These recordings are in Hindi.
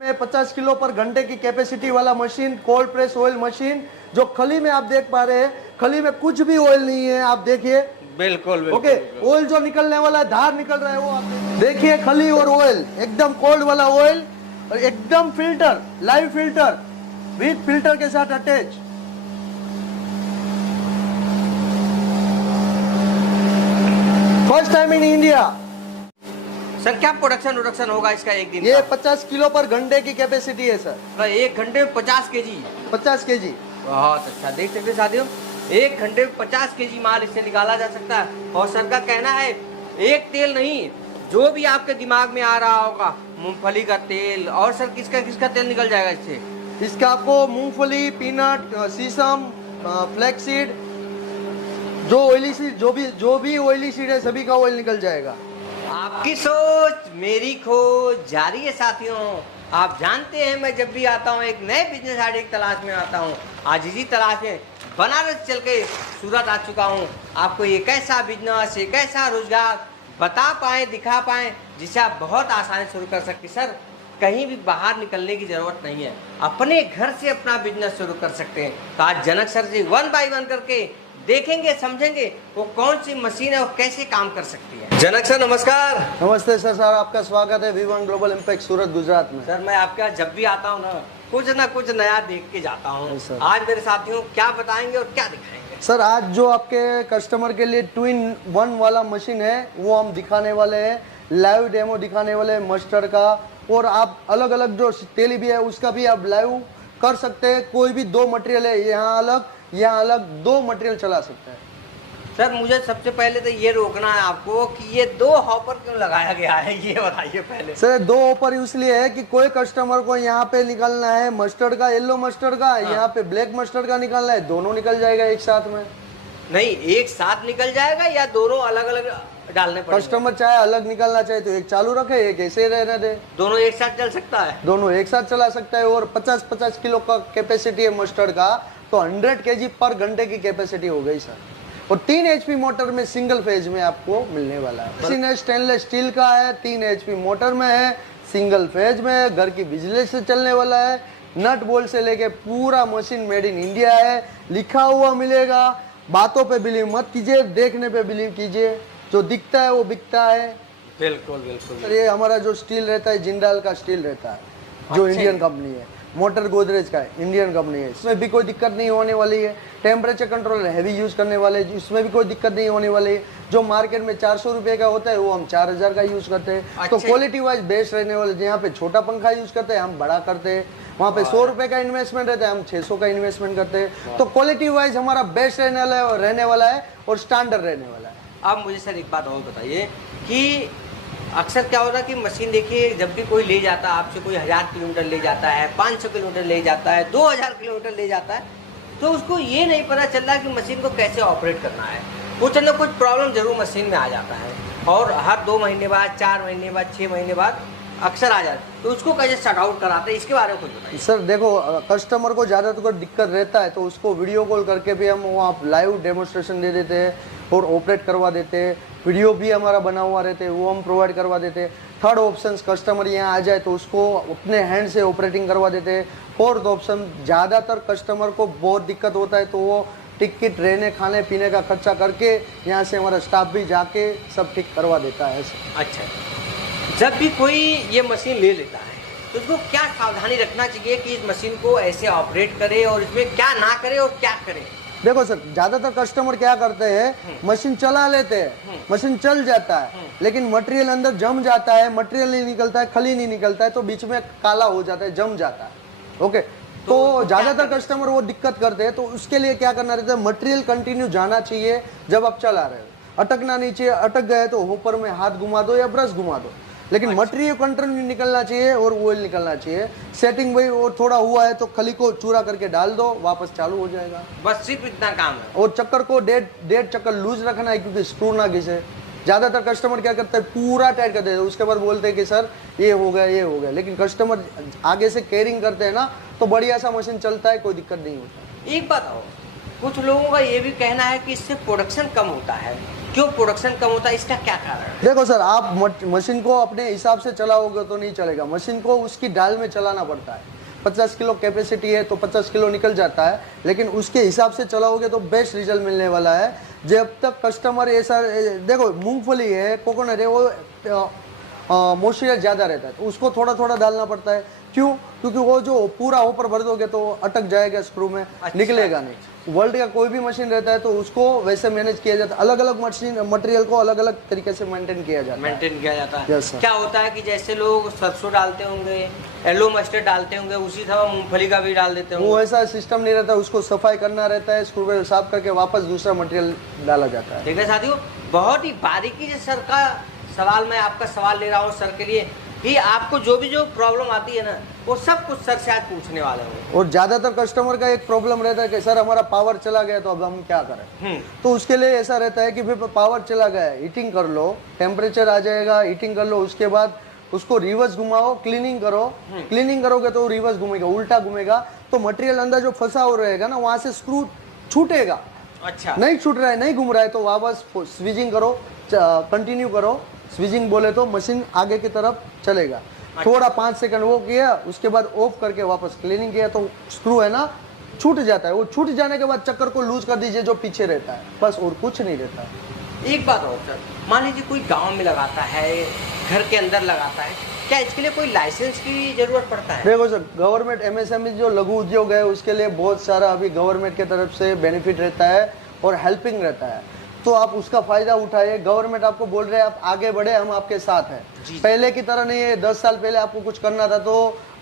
में 50 किलो पर घंटे की कैपेसिटी वाला machine, cold press oil machine, जो खली में आप देख पा रहे हैं, खली में कुछ भी ऑयल नहीं है, आप देखिए। बिल्कुल ओके, ऑयल जो निकलने वाला है, धार निकल रहा है, वो आप देखिए। खली और ऑयल, एकदम कोल्ड वाला ऑयल और एकदम filter, live filter with filter के साथ attach. First time in India. Sir क्या प्रोडक्शन होगा इसका एक दिन ये का? 50 किलो पर घंटे की कैपेसिटी है सर। तो एक घंटे में 50 केजी। 50 केजी। बहुत अच्छा, देख सकते हैं साथियों, एक घंटे में 50 केजी माल इससे निकाला जा सकता है। और सर का कहना है एक तेल नहीं, जो भी आपके दिमाग में आ रहा होगा, मूंगफली का तेल, और सर किसका किसका तेल निकल जाएगा इससे? इसका आपको मूंगफली, पीनट, सीसम, फ्लैक्सीड, जो ऑयली सीड, जो भी ऑयली सीड है, सभी का ऑयल निकल जाएगा। आपकी सोच मेरी खोज जारी है साथियों। आप जानते हैं मैं जब भी आता हूँ एक नए बिजनेस आइडिया की तलाश में आता हूँ। आज इसी तलाश में बनारस चल के सूरत आ चुका हूँ। आपको एक ऐसा बिजनेस, एक ऐसा रोजगार बता पाए, दिखा पाए, जिसे आप बहुत आसानी से शुरू कर सकते। सर कहीं भी बाहर निकलने की जरूरत नहीं है, अपने घर से अपना बिजनेस शुरू कर सकते हैं। तो आज जनक सर जी 1 बाय 1 करके देखेंगे, समझेंगे वो कौन सी मशीन है और कैसे काम कर सकती है। जनक सर नमस्कार। नमस्ते सर। आपका स्वागत है V1 global impact Surat Gujarat में। सर मैं आपके यहाँ जब भी आता हूँ ना कुछ नया देख के जाता हूँ। आज मेरे साथियों क्या बताएंगे और क्या दिखाएंगे? सर आज जो आपके कस्टमर के लिए 2-in-1 वाला मशीन है, वो हम दिखाने वाले हैं। लाइव डेमो दिखाने वाले हैं मस्टर्ड का, और आप अलग अलग जो तेल भी है उसका भी आप लाइव कर सकते हैं। कोई भी 2 मटेरियल है, यहाँ अलग 2 मटेरियल चला सकते हैं। सर मुझे सबसे पहले तो ये रोकना है आपको कि ये 2 हॉपर क्यों लगाया गया है, ये बताइए पहले। सर 2 ऑफर इसलिए है कि कोई कस्टमर को यहाँ पे निकलना है मस्टर्ड का, येलो मस्टर्ड का, यहाँ पे ब्लैक मस्टर्ड का निकलना है, दोनों निकल जाएगा एक साथ में। नहीं, एक साथ निकल जाएगा या दोनों अलग अलग डालने पड़ेंगे? कस्टमर चाहे अलग निकलना चाहे तो एक चालू रखे, एक ऐसे रहने दे। दोनों एक साथ चल सकता है? दोनों एक साथ चला सकता है। और 50-50 किलो का कैपेसिटी है मस्टर्ड का, तो 100 केजी पर घंटे की कैपेसिटी हो गई सर। और 3 HP मोटर में सिंगल फेज में आपको मिलने वाला है। मशीन स्टेनलेस स्टील का है, 3 HP मोटर में है, सिंगल फेज में है, घर की बिजली से चलने वाला है। नट बोल्ट से लेके पूरा मशीन मेड इन इंडिया है, लिखा हुआ मिलेगा। बातों पे बिलीव मत कीजिए, देखने पे बिलीव कीजिए। जो दिखता है वो बिकता है। बिल्कुल बिल्कुल। सर ये हमारा जो स्टील रहता है जिंदाल का स्टील रहता है, जो इंडियन कंपनी है। मोटर गोदरेज का है, इंडियन कंपनी है। इसमें भी कोई दिक्कत नहीं होने वाली है। टेम्परेचर कंट्रोल हैवी यूज करने वाले, इसमें भी कोई दिक्कत नहीं होने वाली है। जो मार्केट में 400 रुपये का होता है वो हम 4000 का यूज करते हैं। तो क्वालिटी वाइज बेस्ट रहने वाले। यहाँ पे छोटा पंखा यूज करते हैं, हम बड़ा करते हैं। वहाँ पे 100 रुपये का इन्वेस्टमेंट रहता है, हम 600 का इन्वेस्टमेंट करते हैं। तो क्वालिटी वाइज हमारा बेस्ट रहने वाला है और स्टैंडर्ड रहने वाला है। अब मुझे सर एक बात और बताइए कि अक्सर क्या होता है कि मशीन देखिए, जब भी कोई ले जाता है आपसे, कोई 1000 किलोमीटर ले जाता है, 500 किलोमीटर ले जाता है, 2000 किलोमीटर ले जाता है, तो उसको ये नहीं पता चल रहा कि मशीन को कैसे ऑपरेट करना है। कुछ न कुछ प्रॉब्लम जरूर मशीन में आ जाता है, और हर 2 महीने बाद, 4 महीने बाद, 6 महीने बाद अक्सर आ जाता है। तो उसको कैसे शट आउट कराते हैं, इसके बारे में कुछ बताइए। सर देखो, कस्टमर को ज़्यादातर दिक्कत रहता है तो उसको वीडियो कॉल करके भी हम वहाँ लाइव डेमोन्स्ट्रेशन दे देते हैं और ऑपरेट करवा देते हैं। वीडियो भी हमारा बना हुआ रहते हैं, वो हम प्रोवाइड करवा देते हैं। थर्ड ऑप्शन, कस्टमर यहाँ आ जाए तो उसको अपने हैंड से ऑपरेटिंग करवा देते हैं। फोर्थ ऑप्शन, ज़्यादातर कस्टमर को बहुत दिक्कत होता है तो वो टिकट, रहने खाने पीने का खर्चा करके यहाँ से हमारा स्टाफ भी जाके सब ठीक करवा देता है। अच्छा, जब भी कोई ये मशीन ले लेता है तो उसको क्या सावधानी रखना चाहिए कि इस मशीन को ऐसे ऑपरेट करे और इसमें क्या ना करे और क्या करे? देखो सर, ज्यादातर कस्टमर क्या करते हैं, मशीन चला लेते हैं, मशीन चल जाता है, लेकिन मटेरियल अंदर जम जाता है, मटेरियल नहीं निकलता है, खली नहीं निकलता है, तो बीच में काला हो जाता है, जम जाता है। ओके, तो ज्यादातर कस्टमर वो दिक्कत करते हैं। तो उसके लिए क्या करना रहता है, मटेरियल कंटिन्यू जाना चाहिए जब आप चला रहे हो। अटकना नहीं चाहिए, अटक गए तो ऊपर में हाथ घुमा दो या ब्रश घुमा दो, लेकिन मटेरियल कंटिन्यू निकलना चाहिए और ऑयल निकलना चाहिए। सेटिंग भाई और थोड़ा हुआ है तो खली को चूरा करके डाल दो, वापस चालू हो जाएगा। बस सिर्फ इतना काम है। और चक्कर को डेढ़ चक्कर लूज रखना है, क्योंकि स्क्रू ना घिसे। ज्यादातर कस्टमर क्या करते हैं, पूरा टाइट कर देते हैं, उसके बाद बोलते हैं कि सर ये हो गया। लेकिन कस्टमर आगे से केयरिंग करते हैं ना, तो बढ़िया सा मशीन चलता है, कोई दिक्कत नहीं होता। एक बात और, कुछ लोगों का ये भी कहना है कि इससे प्रोडक्शन कम होता है, क्यों प्रोडक्शन कम होता है, इसका क्या कारण है? देखो सर, आप मशीन को अपने हिसाब से चलाओगे तो नहीं चलेगा। मशीन को उसकी डाल में चलाना पड़ता है। 50 किलो कैपेसिटी है तो 50 किलो निकल जाता है, लेकिन उसके हिसाब से चलाओगे तो बेस्ट रिजल्ट मिलने वाला है। जब तक कस्टमर ऐसा, देखो मूंगफली है, कोकोनट है, वो मॉइस्चर ज़्यादा रहता है तो उसको थोड़ा थोड़ा डालना पड़ता है। क्यों? क्योंकि वो जो पूरा ऊपर भर दोगे तो अटक जाएगा स्क्रू में, निकलेगा नहीं। वर्ल्ड का कोई भी मशीन रहता है तो उसको वैसे मैनेज किया जाता है। अलग अलग मशीन मटेरियल को अलग अलग तरीके से मेंटेन किया जाता है। Yes, क्या होता है कि जैसे लोग सरसों डालते होंगे, येलो मस्टर्ड डालते होंगे, उसी तरह मूंगफली का भी डाल देते होंगे। वो ऐसा सिस्टम नहीं रहता, उसको सफाई करना रहता है, स्क्रू को साफ करके वापस दूसरा मटेरियल डाला जाता है। ठीक है साथियों, बहुत ही बारीकी से सर का सवाल, मैं आपका सवाल ले रहा हूँ सर के लिए कि आपको जो प्रॉब्लम आती है ना, वो सब कुछ सर से आज पूछने वाले होंगे। और ज्यादातर कस्टमर का एक प्रॉब्लम रहता है कि सर हमारा पावर चला गया तो अब हम क्या करें। तो उसके लिए ऐसा रहता है कि भाई पावर चला गया, हीटिंग कर लो, टेम्परेचर आ जाएगा, हीटिंग कर लो, उसके बाद उसको रिवर्स घुमाओ, क्लीनिंग करो। क्लीनिंग करोगे तो रिवर्स घूमेगा, उल्टा घूमेगा, तो मटेरियल अंदर जो फंसा हो रहेगा ना, वहां से स्क्रू छूटेगा। अच्छा, नहीं छूट रहा है, नहीं घूम रहा है तो वापस स्विचिंग करो, कंटिन्यू करो। स्विचिंग बोले तो मशीन आगे की तरफ चलेगा। थोड़ा 5 सेकंड वो किया, उसके बाद ऑफ करके वापस क्लीनिंग किया तो स्क्रू है ना छूट जाता है। वो छूट जाने के बाद चक्कर को लूज कर दीजिए जो पीछे रहता है, बस और कुछ नहीं रहता है। एक बात और सर, मान लीजिए कोई गांव में लगाता है, घर के अंदर लगाता है, क्या इसके लिए कोई लाइसेंस की जरूरत पड़ता है? देखो सर, गवर्नमेंट MSME जो लघु उद्योग है उसके लिए बहुत सारा अभी गवर्नमेंट की तरफ से बेनिफिट रहता है और हेल्पिंग रहता है, तो आप उसका फायदा उठाइए। गवर्नमेंट आपको बोल रहे हैं आप आगे बढ़े, हम आपके साथ हैं। पहले की तरह नहीं है, 10 साल पहले आपको कुछ करना था तो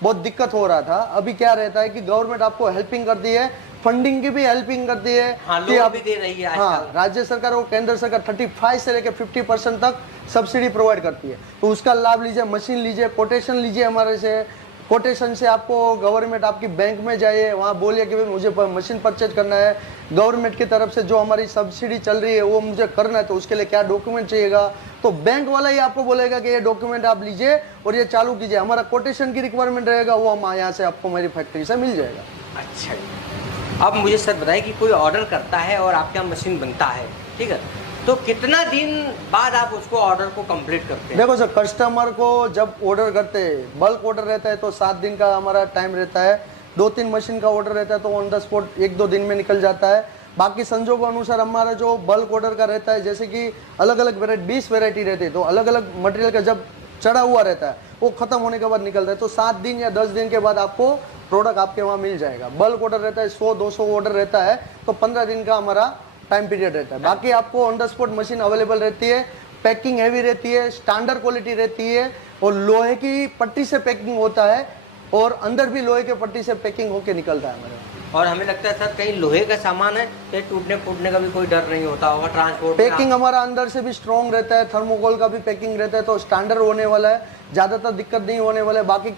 बहुत दिक्कत हो रहा था। अभी क्या रहता है कि गवर्नमेंट आपको हेल्पिंग करती है, फंडिंग की भी हेल्पिंग करती है। कि आप भी दे रही है। हाँ, राज्य सरकार और केंद्र सरकार 35 से लेकर 50% तक सब्सिडी प्रोवाइड करती है, तो उसका लाभ लीजिए। मशीन लीजिए, कोटेशन लीजिए हमारे से। कोटेशन से आपको गवर्नमेंट आपकी बैंक में जाइए, वहाँ बोलिए कि भाई मुझे मशीन परचेज करना है, गवर्नमेंट की तरफ से जो हमारी सब्सिडी चल रही है वो मुझे करना है, तो उसके लिए क्या डॉक्यूमेंट चाहिएगा, तो बैंक वाला ही आपको बोलेगा कि ये डॉक्यूमेंट आप लीजिए और ये चालू कीजिए। हमारा कोटेशन की रिक्वायरमेंट रहेगा, वो हम यहाँ से आपको मेरी फैक्ट्री से मिल जाएगा। अच्छा, अब मुझे सर बताइए कि कोई ऑर्डर करता है और आपके यहाँ मशीन बनता है, ठीक है, तो कितना दिन बाद आप उसको ऑर्डर को कंप्लीट करते हैं? देखो सर, कस्टमर को जब ऑर्डर करते हैं, बल्क ऑर्डर रहता है तो 7 दिन का हमारा टाइम रहता है। 2-3 मशीन का ऑर्डर रहता है तो ऑन द स्पॉट 1-2 दिन में निकल जाता है। बाकी संजोगों अनुसार हमारा जो बल्क ऑर्डर का रहता है, जैसे कि अलग अलग वेराइटी 20 वेराइटी रहती है, तो अलग अलग मटेरियल का जब चढ़ा हुआ रहता है वो खत्म होने के बाद निकलता है, तो 7 दिन या 10 दिन के बाद आपको प्रोडक्ट आपके वहाँ मिल जाएगा। बल्क ऑर्डर रहता है, 100-200 ऑर्डर रहता है तो 15 दिन का हमारा टाइम पीरियड रहता है। बाकी आपको on the spot machine available रहती है, पैकिंग हैवी रहती है, स्टैंडर्ड क्वालिटी रहती है, और लोहे की पट्टी से पैकिंग होता है और अंदर भी लोहे के पट्टी से पैकिंग होके निकलता है हमारे। और हमें लगता है सर कहीं लोहे का सामान है तो टूटने फूटने का भी कोई डर नहीं होता होगा ट्रांसपोर्ट। पैकिंग हमारा अंदर से भी स्ट्रॉन्ग रहता है, थर्मोकोल का भी पैकिंग रहता है, तो स्टैंडर्ड होने वाला है, ज्यादातर दिक्कत नहीं होने वाला है। बाकी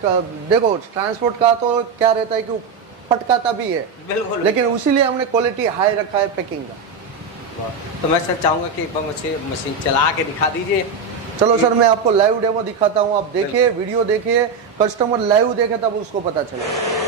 देखो ट्रांसपोर्ट का तो क्या रहता है कि फटकाता भी है, बिल्कुल, लेकिन उसीलिए हमने क्वालिटी हाई रखा है पैकिंग का। तो मैं सर चाहूंगा कि एक बार मुझे मशीन चला के दिखा दीजिए। चलो सर, मैं आपको लाइव डेमो दिखाता हूँ, आप देखिए, वीडियो देखिए, कस्टमर लाइव देखे तब उसको पता चलेगा।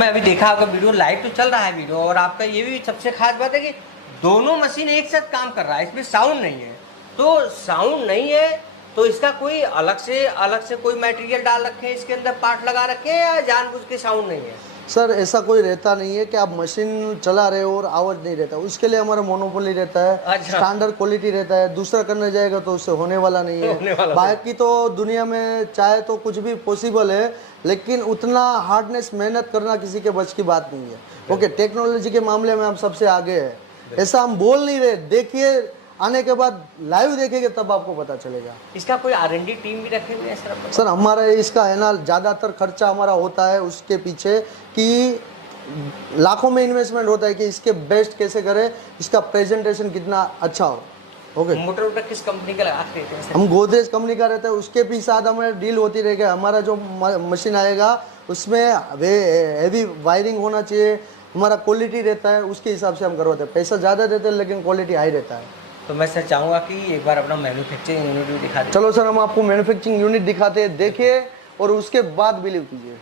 अभी देखा आपका वीडियो लाइव तो चल रहा है वीडियो, और आपका ये भी सबसे खास बात है कि दोनों मशीन एक साथ काम कर रहा है, इसमें साउंड नहीं है। तो साउंड नहीं है तो इसका कोई अलग से कोई मटेरियल डाल रखे हैं, इसके अंदर पार्ट लगा रखे हैं, या जानबूझ के साउंड नहीं है? सर ऐसा कोई रहता नहीं है कि आप मशीन चला रहे हो और आवाज नहीं रहता, उसके लिए हमारा मोनोपोली रहता है, अच्छा। स्टैंडर्ड क्वालिटी रहता है। दूसरा करने जाएगा तो उससे होने वाला नहीं होने वाला है। बाकी तो दुनिया में चाहे तो कुछ भी पॉसिबल है, लेकिन उतना हार्डनेस मेहनत करना किसी के बस की बात नहीं है। ओके, टेक्नोलॉजी के मामले में हम सबसे आगे है, ऐसा हम बोल नहीं रहे। देखिए, आने के बाद लाइव देखेंगे तब आपको पता चलेगा। इसका कोई R&D टीम भी रखे हुए हैं सर अपन? सर हमारा इसका है ना, ज़्यादातर खर्चा हमारा होता है उसके पीछे कि लाखों में इन्वेस्टमेंट होता है कि इसके बेस्ट कैसे करें, इसका प्रेजेंटेशन कितना अच्छा हो। ओके, मोटर वोटर किस कंपनी का लगा के देते हैं सर? हम गोदरेज कंपनी का रहता है, उसके भी साथ हमें डील होती रहेगी। हमारा जो मशीन आएगा उसमें हेवी वायरिंग होना चाहिए, हमारा क्वालिटी रहता है, उसके हिसाब से हम करवाते हैं। पैसा ज़्यादा देते हैं लेकिन क्वालिटी हाई रहता है। तो मैं सर चाहूँगा कि एक बार अपना मैन्युफैक्चरिंग यूनिट भी दिखा दें। चलो सर, हम आपको मैन्युफैक्चरिंग यूनिट दिखाते हैं, देखिए और उसके बाद बिलीव कीजिए।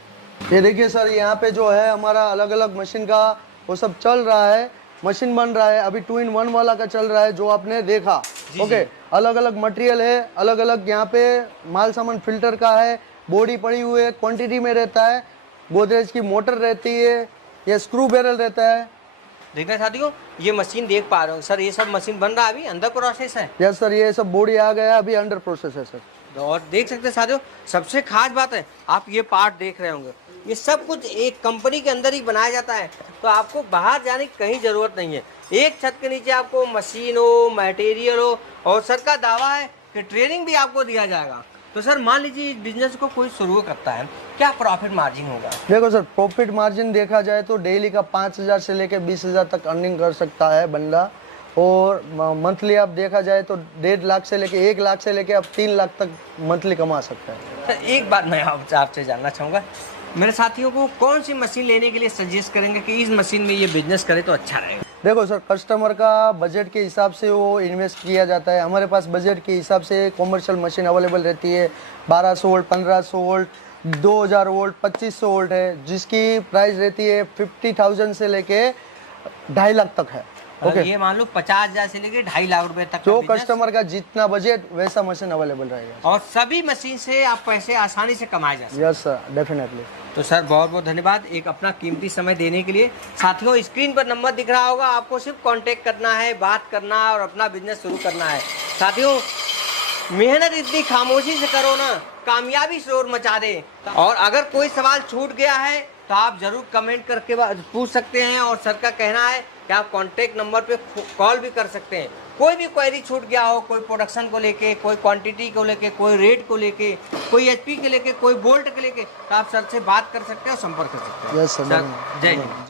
ये देखिए सर, यहाँ पे जो है हमारा अलग अलग मशीन का वो सब चल रहा है, मशीन बन रहा है। अभी 2-in-1 वाला का चल रहा है जो आपने देखा। ओके, अलग अलग मटेरियल है, अलग अलग यहाँ पे माल सामान फिल्टर का है, बॉडी पड़ी हुई है, क्वांटिटी में रहता है, गोदरेज की मोटर रहती है, ये स्क्रू बैरल रहता है। देखना साथियों, ये मशीन देख पा रहे हो सर, ये सब मशीन बन रहा है, अभी अंदर प्रोसेस है। यस सर, ये सब बॉडी आ गया, अभी अंडर प्रोसेस है सर। और देख सकते हैं साथियों, सबसे खास बात है, आप ये पार्ट देख रहे होंगे, ये सब कुछ एक कंपनी के अंदर ही बनाया जाता है, तो आपको बाहर जाने की कहीं ज़रूरत नहीं है। एक छत के नीचे आपको मशीन हो, मटेरियल हो, और सर का दावा है कि ट्रेनिंग भी आपको दिया जाएगा। तो सर मान लीजिए इस बिजनेस को कोई शुरू करता है, क्या प्रॉफिट मार्जिन होगा? देखो सर, प्रॉफिट मार्जिन देखा जाए तो डेली का 5,000 से लेके 20,000 तक अर्निंग कर सकता है बंदा, और मंथली आप देखा जाए तो 1.5 लाख से लेके 1 लाख से लेके आप 3 लाख तक मंथली कमा सकता है। सर एक बात मैं आपसे जानना चाहूँगा, मेरे साथियों को कौन सी मशीन लेने के लिए सजेस्ट करेंगे कि इस मशीन में ये बिजनेस करे तो अच्छा रहेगा? देखो सर, कस्टमर का बजट के हिसाब से वो इन्वेस्ट किया जाता है। हमारे पास बजट के हिसाब से कॉमर्शियल मशीन अवेलेबल रहती है, 1200 वोल्ट, 1500 वोल्ट, 2000 वोल्ट, 2500 वोल्ट है, जिसकी प्राइस रहती है 50,000 से लेके 2.5 लाख तक है। ओके, ये मान लो 50,000 से लेके 2.5 लाख रुपए तक जो का business। कस्टमर का जितना बजट वैसा मशीन अवेलेबल रहेगा। और सभी मशीन से आप पैसे आसानी से कमाए जा सकते हैं। Yes sir, definitely. तो सर बहुत बहुत धन्यवाद एक अपना कीमती समय देने के लिए। साथियों, स्क्रीन पर नंबर दिख रहा होगा, आपको सिर्फ कांटेक्ट करना है, बात करना है और अपना बिजनेस शुरू करना है। साथियों, मेहनत इतनी खामोशी से करो ना, कामयाबी शोर मचा दे। और अगर कोई सवाल छूट गया है तो आप जरूर कमेंट करके पूछ सकते हैं, और सर का कहना है कि आप कांटेक्ट नंबर पे कॉल भी कर सकते हैं। कोई भी क्वेरी छूट गया हो, कोई प्रोडक्शन को लेके, कोई क्वांटिटी को लेके, कोई रेट को लेके, कोई HP के लेके, कोई बोल्ट के लेके, तो आप सर से बात कर सकते हैं और संपर्क कर सकते हैं। यस सर, जय हिंद।